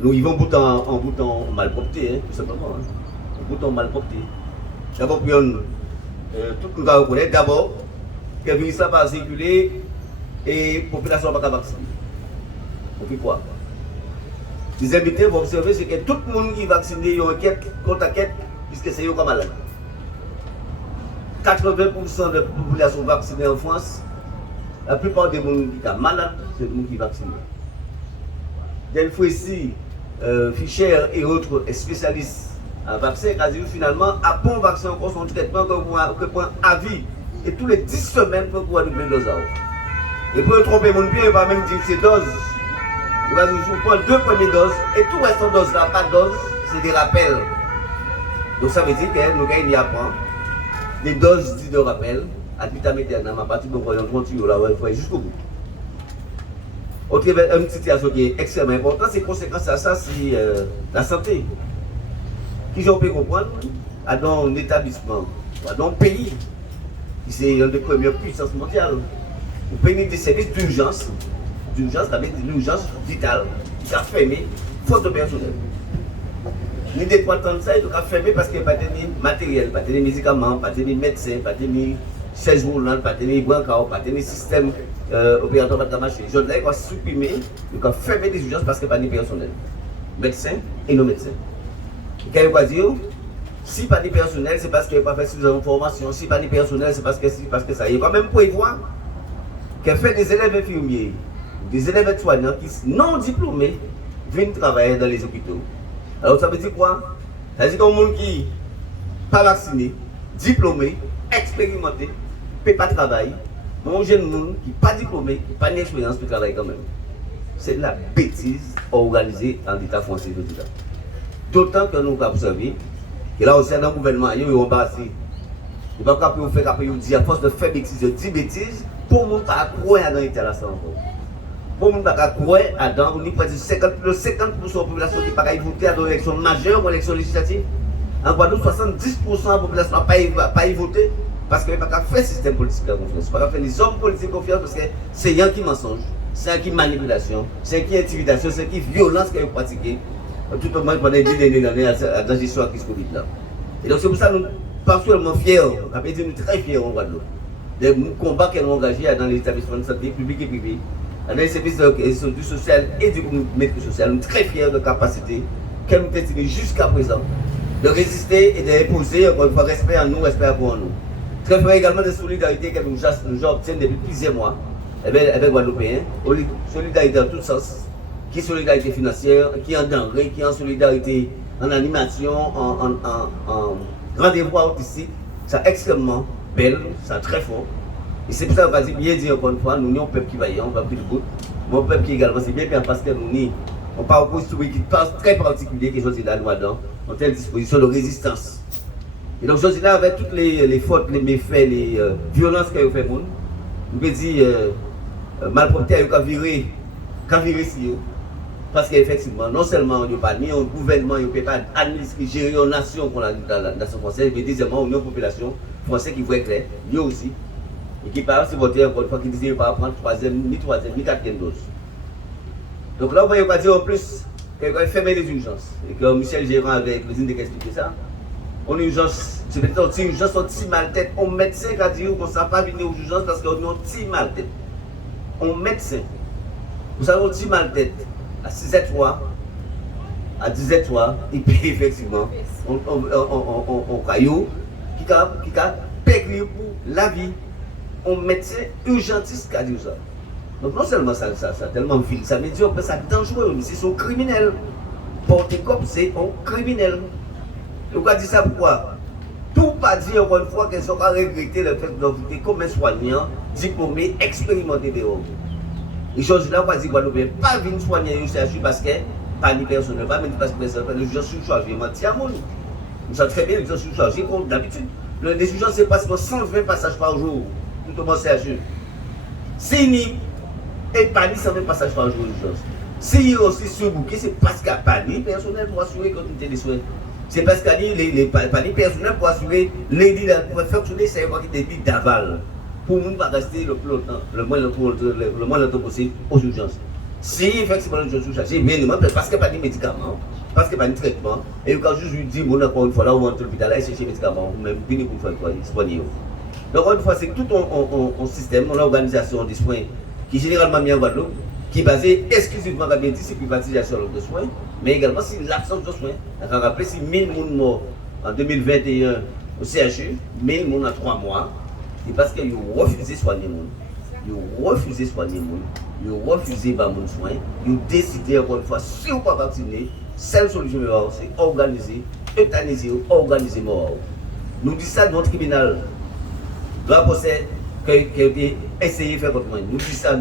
nous y vont en bouton malpropté, tout simplement. En bouton malpropté. D'abord, tout le monde va reconnaître d'abord que le virus va circuler et la population ne va pas vacciner. Pourquoi? Les invités vont observer que tout le monde qui est vacciné, il a une enquête contre enquête, puisque c'est eux qui sont malades. 80% de la population vaccinée en France, la plupart des gens qui sont malades, c'est les gens qui sont vaccinés. Del Fouessi, Fischer et autres spécialistes en vaccin, finalement, à bon vaccin, encore son traitement que pour un avis. Et tous les 10 semaines, pour pouvoir doubler le dose. Et pour tromper mon pied, il va même dire que c'est dose. Il va nous prendre 2 premières doses et tout reste en dose là, pas de dose, c'est des rappels. Donc ça veut dire que nous gagnons à prendre des doses de rappel à vitam aeternam à partir de 30 jours là, il faut aller jusqu'au bout. Autre une situation qui est extrêmement importante, c'est conséquence à ça, c'est la santé. Qui j'en peux comprendre, dans un établissement, dans un pays, c'est une des premières puissances mondiales. Vous payez des services d'urgence, ça veut dire l'urgence vitale, qui a fermé, faute de personnel. Ni des 3 ans de ça, il a fermé parce qu'il n'y a pas de matériel, pas de médicaments, pas de médecins, pas de chaises roulantes, pas de brancards, pas de système opératoire, pas de machine. Je dois il supprimer, il a fermé des urgences parce qu'il n'y a pas de personnel. Médecins et non médecins. Quand il va dire, si pas de personnel, c'est parce qu'il n'a pas fait suffisamment de formation. Si pas de personnel, c'est parce que ça. Il va même prévoir qu'il fait des élèves infirmiers, des élèves soignants qui sont non diplômés viennent travailler dans les hôpitaux. Alors ça veut dire quoi? Ça veut dire qu'un monde qui n'est pas vacciné, diplômé, expérimenté, ne peut pas travailler. Mais un jeune monde qui n'est pas diplômé, qui n'a pas d'expérience, peut travailler quand même. C'est de la bêtise organisée dans l'État français de tout ça. D'autant que nous avons observé que là aussi dans le gouvernement, ils ont bâti. Il ne va pas faire qu'après ils disent à force de faire bêtises, de dire bêtises, pour ne pas croire dans l'État là encore. Pour ne pas croire dans, on y presque 50% de la population qui n'a pas voté à l'élection majeure ou à l'élection législative. En Guadeloupe, 70% de la population n'a pas y voté parce qu'il n'y a pas faire système politique à confiance. Il n'y a pas faire les hommes politiques confiance parce que c'est un qui mensonge, c'est un qui manipulation, c'est un qui intimidation, c'est un qui violence qu'il a pratiqué. Tout le monde pendant les 10 dernières années à la gestion de la crise Covid là. Et donc c'est pour ça que nous sommes particulièrement fiers, on peut dire nous très fiers en Guadeloupe, des combats qu'elle a engagés dans les établissements de santé publics et privés, dans les services de gestion du social et du médico-social. Nous sommes très fiers de la capacité qu'elle nous détient jusqu'à présent, de résister et d'imposer, encore une fois, respect à nous, respect à vous en nous. Très fort également de solidarité que nous obtenons depuis plusieurs mois avec Guadeloupéens, solidarité en tous sens, qui est solidarité financière, qui est en denrée, qui est en solidarité en animation, en rendez-vous artistique, c'est extrêmement belle, c'est très fort. Et c'est pour ça qu'on va bien dire encore une fois, nous sommes un peuple qui va y aller, on va plus de bout. Mon peuple qui également, c'est bien parce que nous on parle pour une passe très particulier qui est là, nous dans en telle disposition de résistance. Et donc, je dis là, avec toutes les fautes, les méfaits, les violences qu'il fait, nous pouvons dire, malpropreté, il a viré si parce qu'effectivement, non seulement il n'y a pas ni un gouvernement, il n'y a pas administrer, gérer une nation qu'on a dans la nation française, mais deuxièmement, une population française qui voit clair, lui aussi, et qui parle si voter encore une fois, qui disait qu'il ne va pas prendre ni troisième, ni quatrième dose. Donc là, on va dire en plus qu'il va fermer les urgences, et que Michel Gérant avec le de expliquer ça. On a une urgence, c'est peut-être une urgence, un petit mal tête. On médecin qui a dit qu'on ne sait pas venir aux urgences parce qu'on a un petit mal tête. On médecin, vous savez, un petit mal tête, à 6h03, à 10h03, et puis effectivement, on caillou qui a péri pour la vie. On médecin urgentiste qui a dit ça. Donc non seulement ça tellement vil, ça veut dire que ça dangereux, mais c'est un criminel. Porter comme c'est un criminel. Donc on dit ça pourquoi? Tout pas dit encore une fois qu'elles ont pas regretté le fait de comme un soignant, diplômé, expérimenté dehors. Les choses là, on va dire que pas venir soigner au CHU parce que pas ni personne, pas même parce que personne, les gens sont surchargés, mentir à moi. Nous savons très bien les gens sont surchargés comme d'habitude. Les urgences c'est pratiquement 120 passages par jour, tout au moins CHU. Si ni et pas ni 120 passages par jour l'urgence. Si aussi surbooké, c'est parce qu'il n'y a pas ni personnel pour assurer la continuité des soins. C'est parce qu'il y a pas ni personnel pour assurer l'aide pour fonctionner, c'est un des lits d'aval. Pour nous, pas rester le plus longtemps, le moins longtemps possible aux urgences. Si effectivement les urgences sont chargées, mais parce qu'il n'y a pas de médicaments, parce qu'il n'y a pas de traitement, et quand je lui dis, encore une fois, là, on va à l'hôpital, là, chercher des médicaments, ou même venir pour faire soigner. Donc, encore une fois, c'est tout un système, une organisation des soins qui est généralement mis en Guadeloupe, qui est basé exclusivement sur la privatisation de soins, mais également sur l'absence de soins. On va rappeler si 1000 personnes morts en 2021 au CHU, 1000 personnes en 3 mois, c'est parce qu'ils ont refusé de soigner les gens. Ils ont refusé de soigner les gens, ils ont refusé de faire des soins, ils ont décidé encore une fois, si on ne pas vacciner, seule solution c'est organiser, euthanasie, organiser mort. Nous disons ça dans notre tribunal. Doit posséder qui a essayé de faire contre moi. Nous disons ça,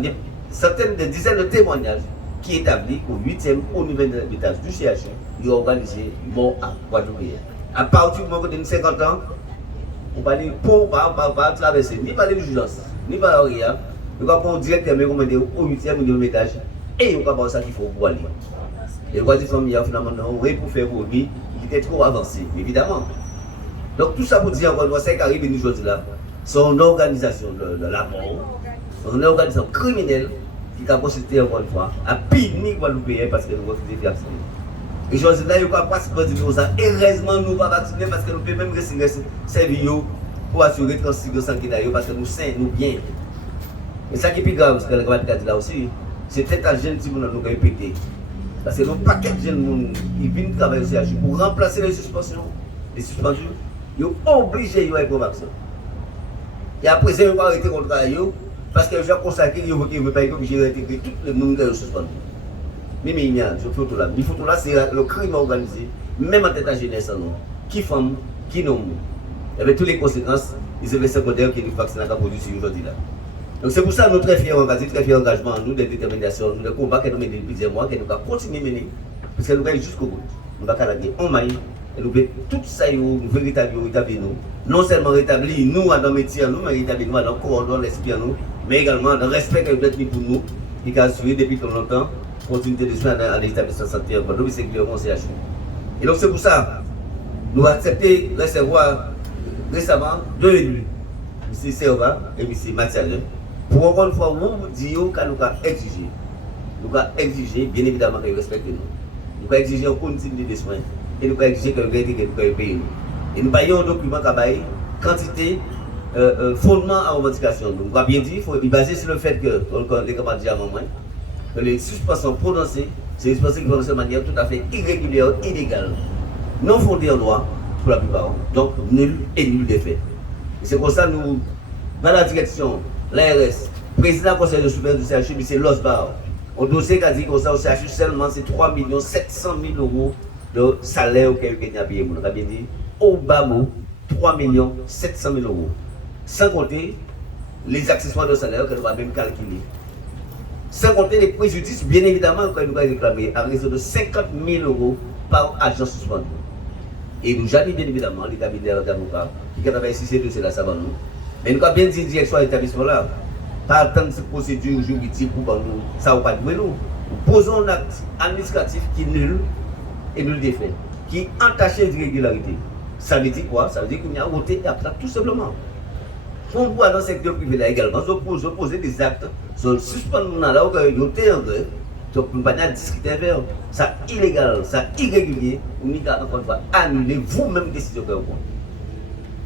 certaines dizaines de témoignages qui établissent qu'au 8e, au niveau de l'hôpital du CHU, ils ont organisé mort à Guadeloupe. À partir du moment de 50 ans, on va aller pour pas traverser, ni parler d'urgence, ni parler de rien. On va prendre directement recommander au 8e ou 9e étage et on va voir ça qu'il faut pour aller. Et on va dire finalement, non, oui, pour faire pour lui, il était trop avancé, évidemment. Donc tout ça pour dire encore une fois, c'est qu'arrive une chose là. C'est une organisation de la mort, une organisation criminelle qui a procédé encore une fois à punir Guadeloupéens parce que nous refusons de vacciner. Et je dis là, il n'y a pas de dire ça. Heureusement, nous ne pouvons pas vacciner parce que nous pouvons même servir pour assurer le transfert de santé parce que nous sains, nous bien. Et ça qui est plus grave, parce que le camarade dit là aussi, c'est peut-être un jeune qui nous a pété. Parce que nos paquets de jeunes qui viennent travailler au CHU pour remplacer les suspensions, les suspendus, ils sont obligés de être vaccin. Et après, ils vont arrêter contre eux parce que je consacré, ils ne veulent pas être réintégrer tout le monde qui est suspendu. Mais il y a ce photo là. Les photos là, c'est le crime organisé, même en tête à jeunesse, qui femme, qui non. Avec toutes les conséquences, les effets secondaires qui nous vaccinent à produire aujourd'hui là. Donc c'est pour ça que nous sommes très fiers engagement, nous, de détermination, nous, de combat que nous menons depuis plusieurs mois, que nous allons continuer à mener. Parce que nous allons jusqu'au bout. Nous allons aller en maille, et nous allons tout ça, nous allons rétablir nous. Non seulement rétablir nous dans le métier, mais rétablir nous dans le corps, dans l'esprit, mais également dans le respect que nous avons mis pour nous, qui a assuré depuis trop longtemps, continuité de soins à l'établissement santé en Guadeloupe, c'est clairement CHU. Et donc c'est pour ça, nous avons accepté de recevoir récemment 2 élus, M. Serva et M. Mathieu. Pour encore une fois, vous dire que nous avons exigé. Nous avons exigé, bien évidemment, qu'ils respectent nous. Nous avons exigé une continuité des soins. Et nous avons exigé que nous avons payé. Et nous avons un document qui a quantité, fondement à revendication. Nous avons bien dit, il faut baser sur le fait que, les camarades disent à moment, que les suspensions prononcées C'est une pensée qui va de manière tout à fait irrégulière, illégale, non fondée en loi pour la plupart. Donc nul et nul des faits. Et c'est pour ça que nous, dans la direction, l'ARS, président du conseil de surveillance du CHU, c'est l'OSBAR. Au dossier qui a dit que au CHU seulement c'est 3 700 000 euros de salaire auquel il a payé. On a bien dit, au bas mot, 3 700 000 euros. Sans compter les accessoires de salaire que nous avons même calculé. Sans compter les préjudices, bien évidemment, que nous avons réclamé à raison de 50 000 euros par agent suspendu. Et nous avons bien évidemment les cabinets d'avocats qui ont ici ces dossiers-là, ça va nous. Mais nous avons bien dit direction à l'établissement là. Pas attendre cette procédure juridique pour nous, ça ne va pas jouer nous. Nous posons un acte administratif qui est nul et nul des faits, qui est entaché d'irrégularité. Ça veut dire quoi? Ça veut dire qu'il y a ôté et attrape tout simplement. On voit dans le secteur privé là également, on pose des actes, on suspend là où il y a ôté en grève, donc on ne peut pas discuter avec eux. Ça illégal, ça irrégulier, on n'y a encore une fois annuler vous-même décision que vous prenez.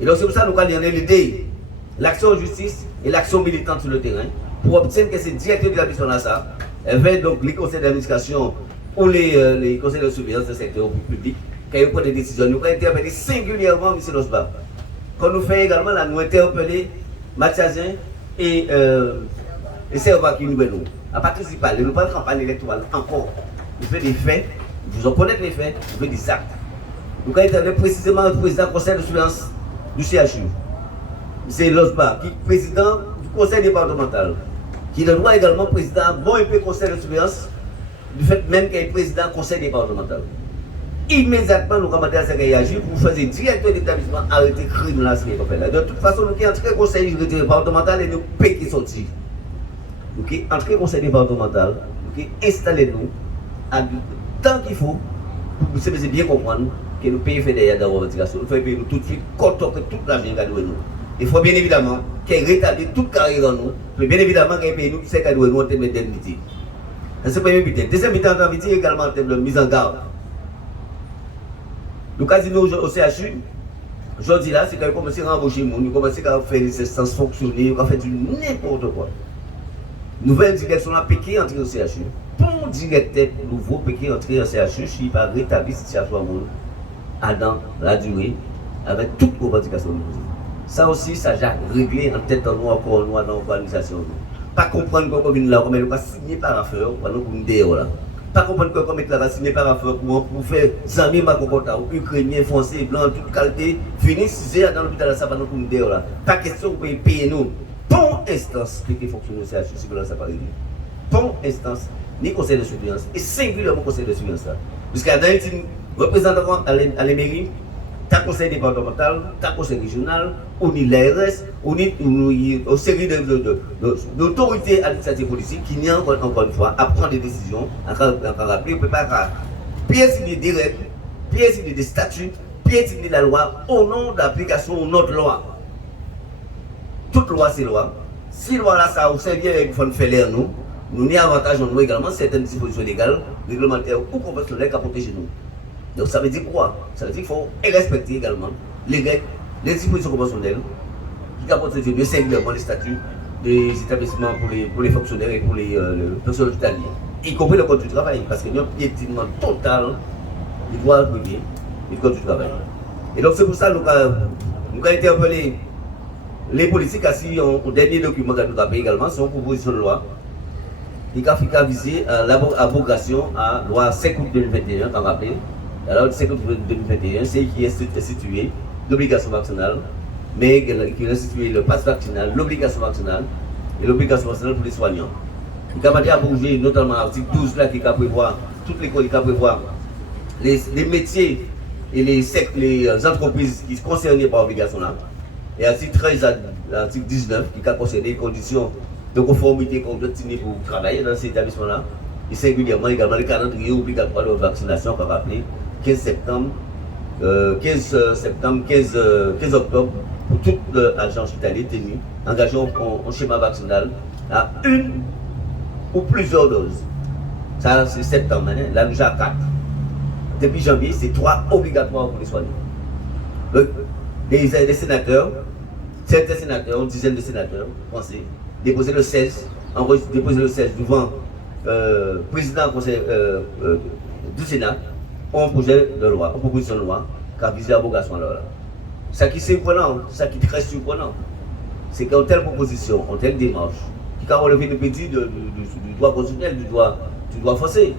Et donc c'est pour ça que nous allons l'aider. L'action en justice et l'action militante sur le terrain pour obtenir que ces directeurs de la mission là ça, avec donc les conseils d'administration ou les conseils de surveillance du secteur public, quand ils prennent des décisions, nous allons interpeller singulièrement M. Losba. Quand nous faisons également là, nous interpeller Mathiazin et Serva qui nous nous. À partir de parler, nous pas de campagne électorale encore. Nous faisons des faits, vous en connaissez les faits, nous faisons des actes. Nous allons interpeller précisément le président du conseil de surveillance du CHU. C'est Losba, qui est président du conseil départemental, qui est le droit également président bon et peu conseil de surveillance, du fait même qu'il est président du conseil départemental. Immédiatement, nous commandons à ce qu'il agisse pour faire des directeurs d'établissement arrêter le crime là, ce qui est fait là. De toute façon, nous sommes entrés au conseil départemental et nous payons qui sortit. Nous sommes entrés au conseil départemental, nous sommes installés nous, tant qu'il faut, pour vous bien comprendre que nous payons derrière dans la revendication. Nous faisons payer nous tout de suite, quand on fait toute l'argent qu'à nous. Il faut bien évidemment qu'elle rétablit toute carrière en nous. Il faut bien évidemment qu'elle paye nous tout ce qu'elle doit nous en termes d'indemnité. C'est le premier but. Deuxième but, on a également en termes de mise en garde. Le casino au CHU, aujourd'hui là, c'est qu'on commence à embaucher les gens, on commence à faire les instances fonctionner, on va faire du n'importe quoi. Nouvelle direction a piqué entrer au CHU. Bon directeur nouveau piqué entrer au CHU, je pas rétabli cette situation dans la durée, avec toute revendication. Ça aussi, ça a réglé en tête en noir, encore en noir dans l'organisation. Pas comprendre comment une là, comme elle va signer par affaire, pendant qu'on est là. Pas comprendre comment elle va signer par affaire pour faire 100 000 macocota, ukrainiens, français, blancs, toute qualité, finir 6 heures dans l'hôpital de ça pendant qu'on est là. Pas question de payer nous. Bon instance qui fonctionne au CHU, c'est que là, ça va régler. Bon instance, ni conseil de surveillance, et singulièrement conseil de surveillance. Puisqu'à Haïti, représentant à la mairie, ta conseil départemental, ta conseil régional, on y l'ARS, on y une série d'autorités administratives politiques qui n'y a encore une fois à prendre des décisions, à rappeler, on ne peut pas piétiner des règles, piétiner des statuts, piétiner la loi au nom d'application de notre loi. Toute loi, c'est loi. Si loi là, ça a servi avec une faire nous, nous n'y avantage en nous également certaines dispositions légales, réglementaires ou conventionnelles qui protègent nous. Donc ça veut dire quoi? Ça veut dire qu'il faut respecter également les règles, les dispositions conventionnelles qui protègent mieux singulièrement les statuts des établissements pour les fonctionnaires et pour les personnels hospitaliers, y compris le code du travail, parce qu'il y a un piétinement total du droit privé et du code du travail. Et donc c'est pour ça que nous avons interpellé les politiques assis au dernier document que nous avons également, c'est une proposition de loi qui a visé l'abrogation à la loi 5 août 2021, comme rappelé. Alors, le 5 août 2021, c'est qui est institué l'obligation vaccinale, mais qui a institué le pass vaccinal, l'obligation vaccinale et l'obligation vaccinale pour les soignants. Il a abrogé notamment l'article 12 là, qui prévoit, toutes les qui prévoit les métiers et les entreprises qui sont concernées par l'obligation là. Et l'article 13 à l'article 19 qui a concerné les conditions de conformité qu'on doit tenir pour travailler dans ces établissements-là. Et singulièrement également le calendrier obligatoire de vaccination qu'on va appeler 15 octobre pour tout agent hospitalier tenu, engagé en schéma vaccinal à une ou plusieurs doses. Ça c'est septembre, hein? Là déjà 4. Depuis janvier, c'est 3 obligatoires pour les soignants. Donc, les sénateurs, certains sénateurs, une dizaine de sénateurs français, déposé le 16 devant président du conseil du Sénat ont un projet de loi, une proposition de loi qui a visé l'abrogation de la loi. Ce qui est surprenant, ce qui est très surprenant, c'est qu'une telle proposition, une telle démarche, qui a relevé le petit du droit constitutionnel, du droit forcé.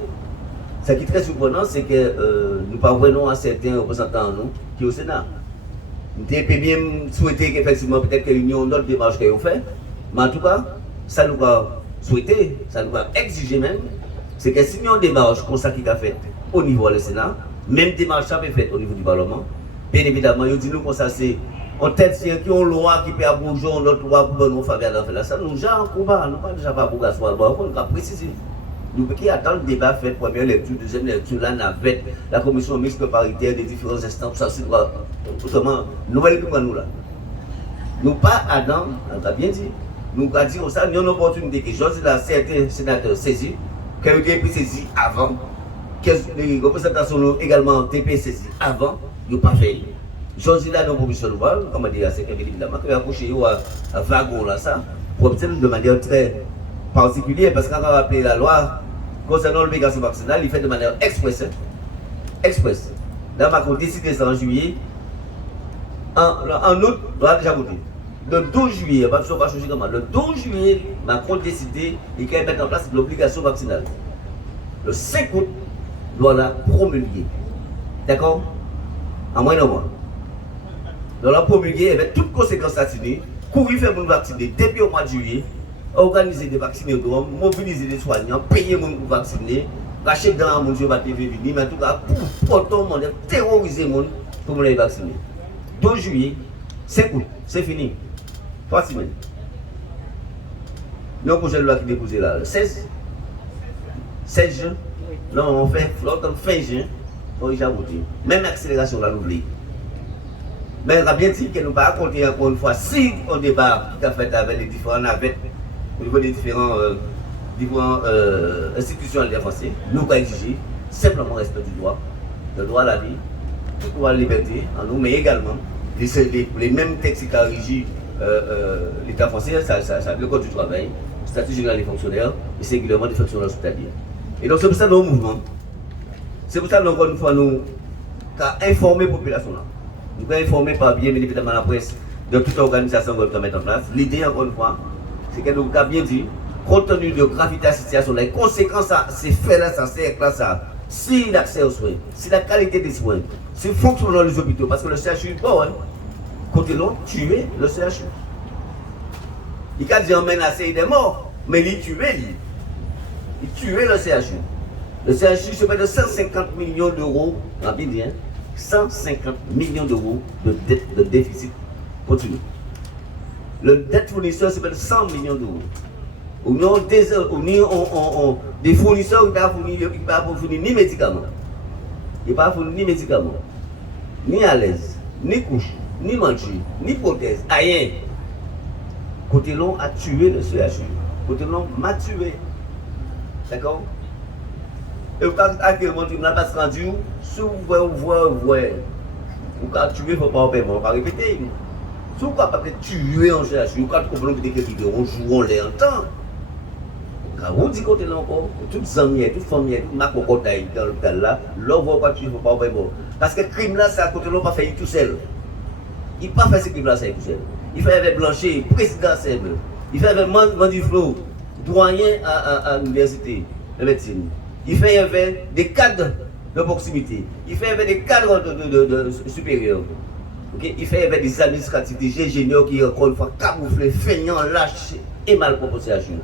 Ce qui est très surprenant, c'est que nous parvenons à certains représentants nous qui sont au Sénat. Nous avons bien souhaité qu'effectivement, peut-être qu'il y ait une autre démarche qu'ils ont fait, mais en tout cas, ça nous va souhaiter, ça nous va exiger même, c'est que si nous avons une démarche comme ça qui a fait au niveau du Sénat, même démarche ça peut fait au niveau du Parlement, bien évidemment, ils disent nous comme ça, c'est en tête, c'est qui ont une loi qui peut abroger notre loi pour nous faire faire ça. Nous, déjà en combat, nous ne pas déjà pas pour qu'on va préciser. Nous qui attendons le débat fait, première lecture, deuxième lecture, la navette, la commission mixte paritaire des différents instances, ça c'est autrement, nouvelle que nous là. Nous pas Adam, on a bien dit, nous avons dit ça, nous avons une opportunité que j'ose là, certains sénateurs saisis, qui ont été saisis avant, que les représentants sont également TP saisis avant, ils n'ont pas fait. J'ose là, nos propositions de loi, comme on dit, c'est évidemment, que approcher à wagon là, ça, pour obtenir de manière très particulière, parce qu'on va rappeler la loi concernant l'obligation vaccinale, il fait de manière express. Express. Là, Macron a décidé ça en juillet. En août, on a déjà voté. Le 12 juillet, le 12 juillet, Macron a décidé qu'il allait mettre en place l'obligation vaccinale. Le 5 août, on l'a promulgué. D'accord? En moins d'un mois. On l'a promulgué avec toutes conséquences assignées. Courir faire pour nous vacciner depuis au mois de juillet. Organiser des vaccinodromes, mobiliser des soignants, payer les gens pour vacciner, racheter dans le monde, je vais venir, mais en tout cas, pour tout le monde, terroriser les gens pour les vacciner. 12 juillet, 5 août, c'est fini. 3 semaines. Nous avons un projet de loi qui est déposé là, le 16 juin. Là, on fait fin juin, on a déjà voté. Même accélération, là, nous voulons. Mais on a bien dit que nous ne pouvons pas compter encore une fois si on débat qui a fait avec les différents navettes au niveau des différentes institutions de défense, nous avons exigé simplement le respect du droit, le droit à la vie, le droit à la liberté en nous, mais également les mêmes textes qui ont régi l'État français, le Code du travail, le statut général des fonctionnaires et le règlement des fonctionnaires hospitaliers. Et donc c'est pour ça que nous avons un mouvement. C'est pour ça que encore une fois nous avons informé la population. Nous avons informé par bien évidemment la presse de toute organisation qu'on va mettre en place. L'idée encore une fois, c'est que nous avons bien dit, compte tenu de la gravité de la situation, les conséquences à ces faits-là, ça, si l'accès aux soins, si la qualité des soins, si le fonctionnement des hôpitaux, parce que le CHU est pas, côté l'autre, tuer le CHU. Il a dit on menacé des morts, mais il tuait. Il tuait le CHU. Le CHU, c'est près de 150 millions d'euros, rapide, 150 millions d'euros de dette, de déficit continu. Le dette fournisseur, c'est près de 100 millions d'euros. On a des fournisseurs qui ne peuvent pas fournir ni médicaments. Ils ne peuvent pas fournir ni médicaments, ni à l'aise, ni couche, ni manger, ni prothèse, rien. Côté long a tué le CHU. Côté long m'a tué. D'accord? Et vous avez pas rendu, si vous voyez, vous avez tué, il ne faut pas en paiement, on va répéter. Si vous n'avez pas tué en CHU, vous avez problème de quelqu'un on joue en l'air en temps. Quand vous dites côté là encore, toutes amies, toutes familles, toutes marques au côté dans l'hôpital là, là vous ne faut pas en paiement. Parce que le crime là, c'est à côté là, pas fait tout seul. Il n'a pas fait ce crime là, c'est tout seul. Il fait avec Blanchet, président Sèble. Il fait avec Mandiflo, doyen à l'université de médecine. Il fait avec des cadres de proximité. Il fait avec des cadres de supérieurs. Okay? Il fait avec des administratifs, des ingénieurs qui, encore une fois, camouflés, feignants, lâches et mal proposés à jouer.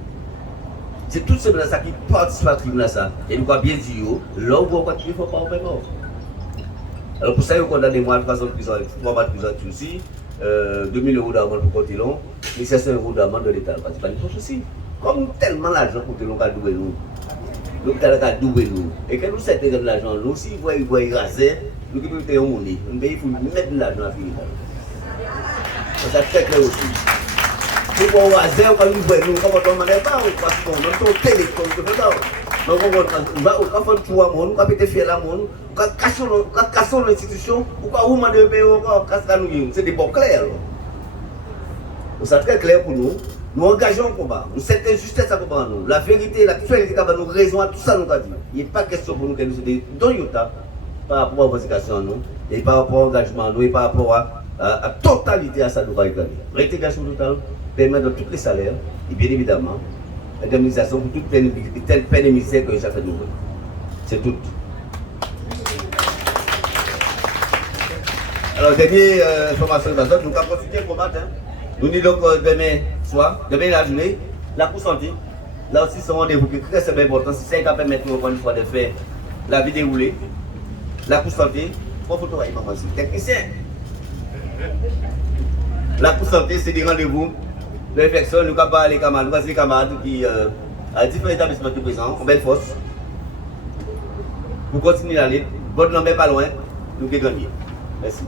C'est tout ce ça qui participent à ce crime là. Et nous avons bien dit, là où on il ne faut pas en faire mort. Alors pour ça, nous condamnons moi à 3 ans de prison, 3 mois de prison aussi, 2 000 € d'amende pour Cotillon, 1 500 € d'amende de l'État. C'est pas une chose aussi. Comme tellement l'argent pour Cotillon a doué nous. L'hôpital a doué nous. Et que nous sommes de l'argent, nous aussi, ils voient raser, nous qui pouvons payer monnaie. Nous payons pour mettre de l'argent à finir. C'est très clair aussi. Pour qu'on raser, on va nous voir, nous, comme on ne demande pas, parce qu'on a ton téléphone, donc on va faire tout à monde, on va péter fier à monde, on va casser l'institution, on va vous demander de payer encore, c'est des bons clairs. C'est très clair pour nous. Nous engageons un combat. Nous cette injustice à combat nous. La vérité, l'actualité, nous raison à tout ça nous a dit. Il n'est pas question pour nous que nous soyons dans Yota par rapport à la revendication nous, et par rapport à l'engagement nous, et par rapport à la totalité à ça nous va réclamer. Réintégration totale permet de tous les salaires, et bien évidemment, l'indemnisation pour toute telle peine et misère que j'ai fait nous. C'est tout. Alors, dernière information nous allons continuer à combattre. Nous disons donc demain soir, demain la journée, la Cour santé. Là aussi, c'est un rendez-vous qui est très important. Si ça va permettre encore une fois de faire la vie déroulée, la Cour santé, bon photo, technicien. La Cour santé, c'est des rendez-vous de réflexion. Nous avons les camarades qui, à différents établissements de présent, en belle force, pour continuer à aller. Bonne lambert pas loin, nous pouvons gagner. Merci.